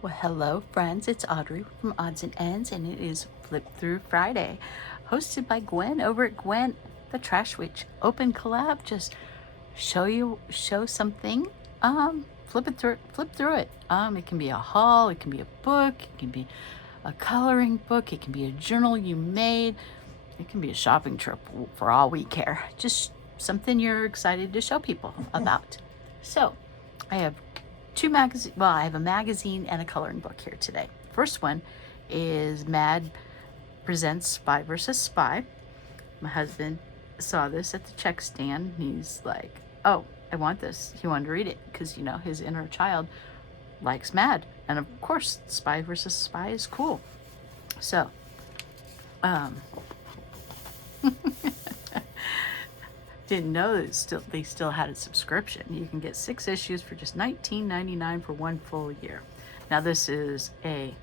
Well, hello, friends. It's Audrey from Odds and Ends, and it is Flip Through Friday, hosted by Gwen over at Gwen, the Trash Witch. Open collab, just show something, flip through it. It can be a haul, it can be a book, it can be a coloring book, it can be a journal you made, it can be a shopping trip for all we care. Just something you're excited to show people about. So, I have two magazine. Well, I have a magazine and a coloring book here today. First one is Mad Presents Spy versus Spy. My husband saw this at the check stand. He's like, "Oh, I want this." He wanted to read it because his inner child likes Mad, and of course, Spy versus Spy is cool. So, um, didn't know that they still had a subscription. You can get 6 issues for just $19.99 for 1 full year. Now this is a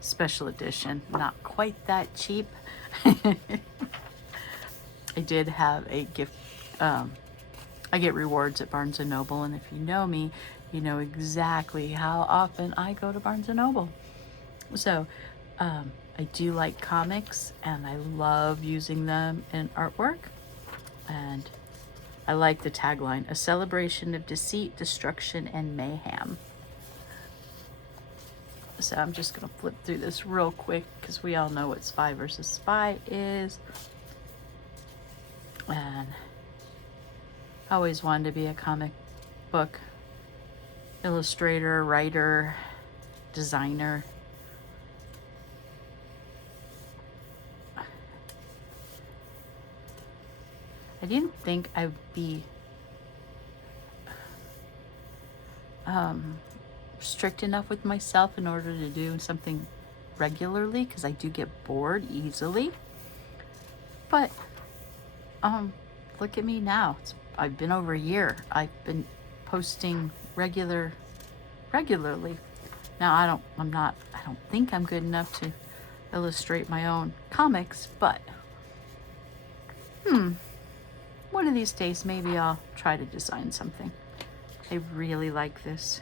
special edition, not quite that cheap. I did have a gift. I get rewards at Barnes & Noble, and if you know me, you know exactly how often I go to Barnes & Noble. So I do like comics, and I love using them in artwork. And I like the tagline, a celebration of deceit, destruction, and mayhem. So I'm just going to flip through this real quick because we all know what Spy versus Spy is. And I always wanted to be a comic book illustrator, writer, designer. I didn't think I'd be strict enough with myself in order to do something regularly, because I do get bored easily. But look at me now. I've been over a year. I've been posting regularly. Now I don't think I'm good enough to illustrate my own comics, but one of these days maybe I'll try to design something. I really like this.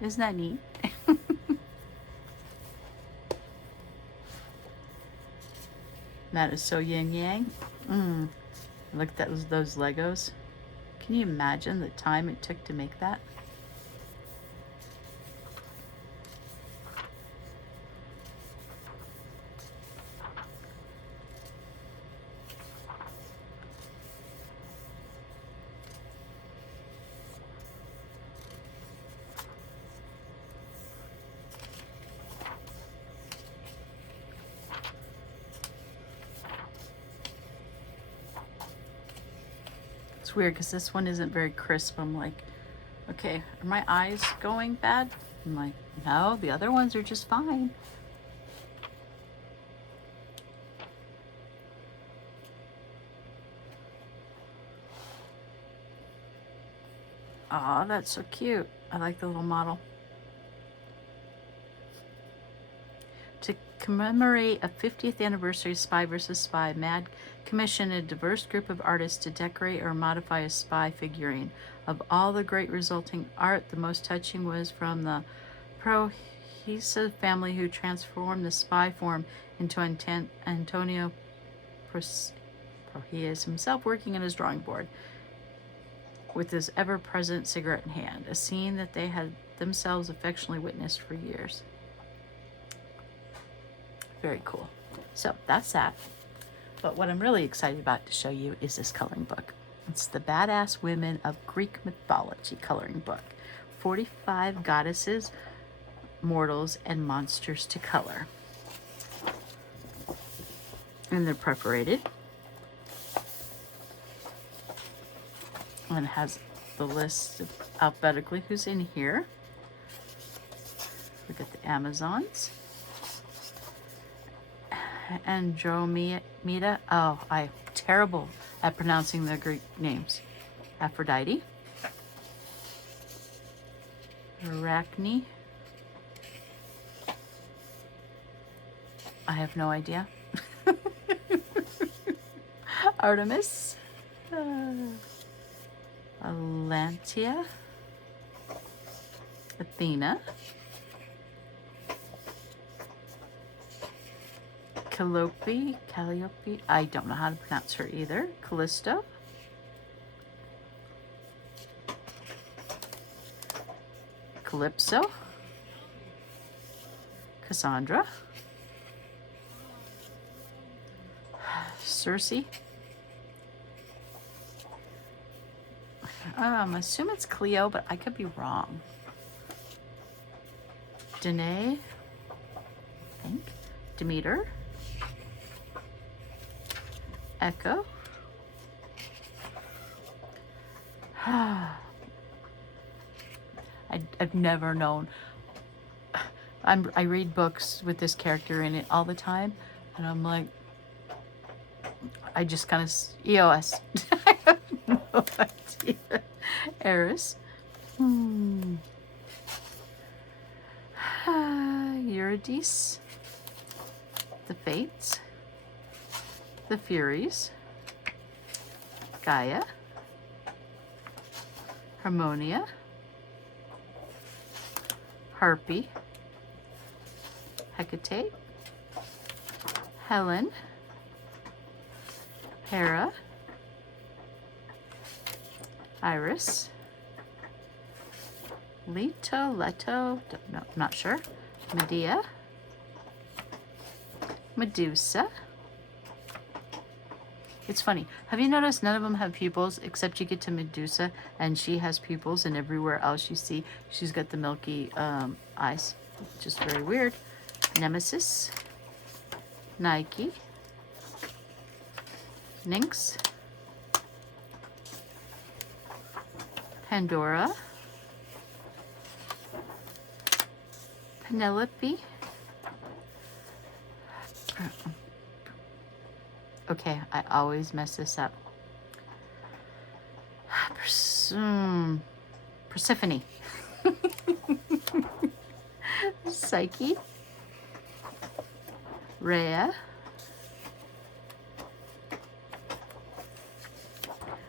Isn't that neat? That is so yin yang. Look at those Legos. Can you imagine the time it took to make that? It's weird because this one isn't very crisp. I'm like, okay, are my eyes going bad? I'm like, no, the other ones are just fine. Aw, that's so cute. I like the little model. To commemorate a 50th anniversary of Spy vs. Spy, MAD commissioned a diverse group of artists to decorate or modify a spy figurine. Of all the great resulting art, the most touching was from the Prohesa family, who transformed the spy form into Antonio Prohesa himself, working on his drawing board with his ever-present cigarette in hand, a scene that they had themselves affectionately witnessed for years. Very cool. So that's that. But what I'm really excited about to show you is this coloring book. It's the Badass Women of Greek Mythology coloring book. 45 goddesses, mortals, and monsters to color. And they're perforated. And it has the list of alphabetically who's in here. We got the Amazons. Andromeda. Oh, I'm terrible at pronouncing the Greek names. Aphrodite. Arachne. I have no idea. Artemis. Atlantia. Athena, Calliope, I don't know how to pronounce her either, Callisto, Calypso, Cassandra, Circe, I assume it's Cleo, but I could be wrong. Danae, I think, Demeter, Echo, I've never known. I read books with this character in it all the time, and I'm like, I just kind of EOS. I have no idea. Eris, Eurydice, the Fates, the Furies, Gaia, Harmonia, Harpy, Hecate, Helen, Hera, Iris, Leto, no, not sure, Medea, Medusa. It's funny. Have you noticed none of them have pupils except you get to Medusa and she has pupils, and everywhere else you see she's got the milky eyes. Just very weird. Nemesis, Nike, Nyx, Pandora, Penelope. Okay, I always mess this up. Persephone. Psyche. Rhea.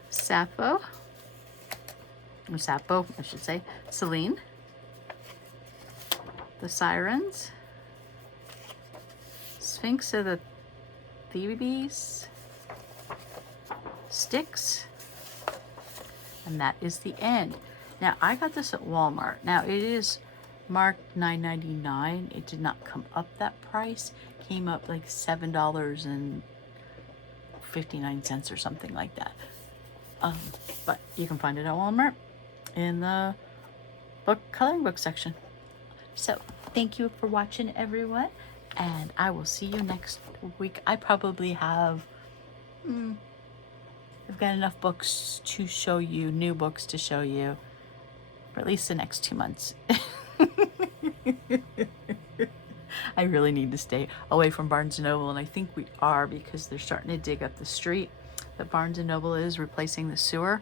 Sappho. Or Sappho, I should say. Selene. The Sirens. Sphinx of the Thebes, Styx, and that is the end. Now I got this at Walmart. Now it is marked $9.99. It did not come up that price. Came up like $7.59 or something like that. But you can find it at Walmart in the coloring book section. So thank you for watching, everyone. And I will see you next week. I probably have, I've got enough books to show you, new books to show you, for at least the next 2 months. I really need to stay away from Barnes & Noble, and I think we are, because they're starting to dig up the street that Barnes & Noble is, replacing the sewer.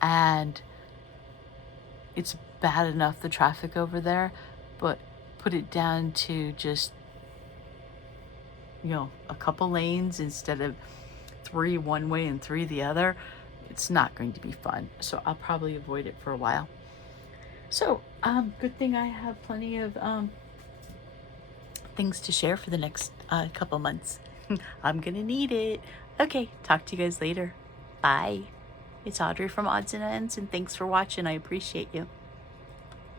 And it's bad enough, the traffic over there, but put it down to just, you know, a couple lanes instead of 3 one way and 3 the other. It's not going to be fun, so I'll probably avoid it for a while. So good thing I have plenty of things to share for the next couple months. I'm gonna need it. Okay, talk to you guys later. Bye. It's Audrey from Odds and Ends, and thanks for watching. I appreciate you.